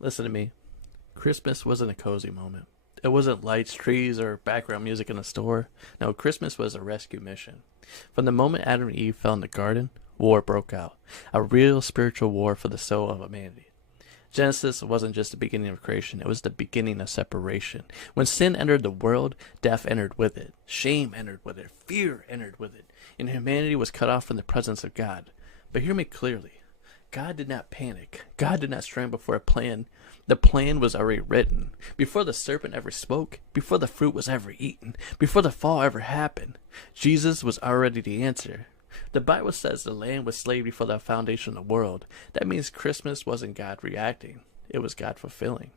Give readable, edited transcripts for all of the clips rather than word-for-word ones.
Listen to me. Christmas wasn't a cozy moment. It wasn't lights, trees, or background music in a store. No, Christmas was a rescue mission. From the moment Adam and Eve fell in the garden, war broke out. A real spiritual war for the soul of humanity. Genesis wasn't just the beginning of creation, it was the beginning of separation. When sin entered the world, death entered with it. Shame entered with it. Fear entered with it. And humanity was cut off from the presence of God. But hear me clearly. God did not panic. God did not scramble for a plan. The plan was already written. Before the serpent ever spoke, before the fruit was ever eaten, before the fall ever happened, Jesus was already the answer. The Bible says the land was slain before the foundation of the world. That means Christmas wasn't God reacting. It was God fulfilling.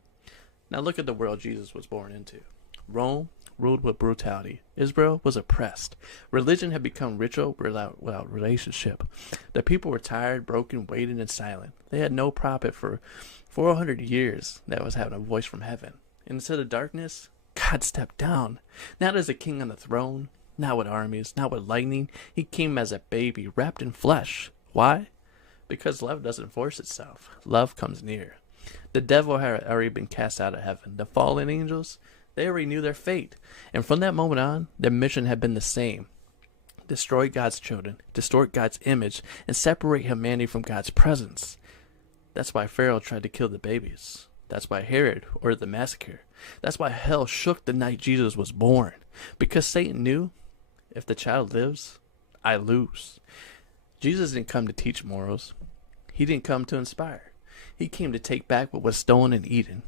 Now look at the world Jesus was born into. Rome ruled with brutality. Israel was oppressed. Religion had become ritual without relationship. The people were tired, broken, waiting, and silent. They had no prophet for 400 years that was having a voice from heaven. And instead of darkness, God stepped down. Not as a king on the throne, not with armies, not with lightning. He came as a baby, wrapped in flesh. Why? Because love doesn't force itself. Love comes near. The devil had already been cast out of heaven. The fallen angels, they already knew their fate. And from that moment on, their mission had been the same. Destroy God's children, distort God's image, and separate humanity from God's presence. That's why Pharaoh tried to kill the babies. That's why Herod ordered the massacre. That's why hell shook the night Jesus was born. Because Satan knew, if the child lives, I lose. Jesus didn't come to teach morals. He didn't come to inspire. He came to take back what was stolen in Eden.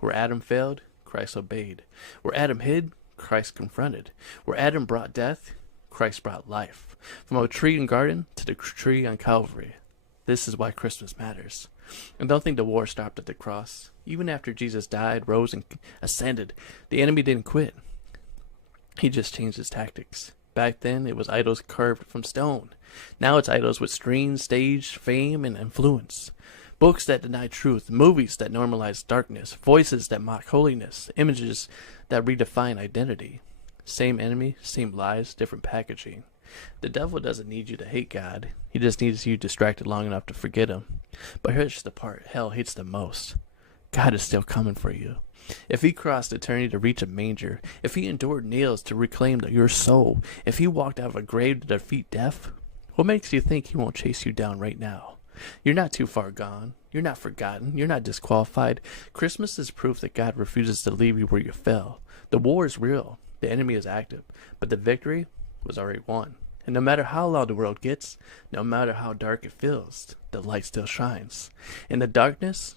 Where Adam failed, Christ obeyed. Where Adam hid, Christ confronted. Where Adam brought death, Christ brought life. From a tree in garden to the tree on Calvary. This is why Christmas matters. And don't think the war stopped at the cross. Even after Jesus died, rose, and ascended, the enemy didn't quit. He just changed his tactics. Back then, it was idols carved from stone. Now it's idols with screens, stage, fame, and influence. Books that deny truth, movies that normalize darkness, voices that mock holiness, images that redefine identity. Same enemy, same lies, different packaging. The devil doesn't need you to hate God. He just needs you distracted long enough to forget him. But here's the part hell hates the most. God is still coming for you. If he crossed eternity to reach a manger, if he endured nails to reclaim your soul, if he walked out of a grave to defeat death, what makes you think he won't chase you down right now? You're not too far gone. You're not forgotten. You're not disqualified. Christmas is proof that God refuses to leave you where you fell. The war is real. The enemy is active. But the victory was already won. And no matter how loud the world gets, no matter how dark it feels, the light still shines. In the darkness,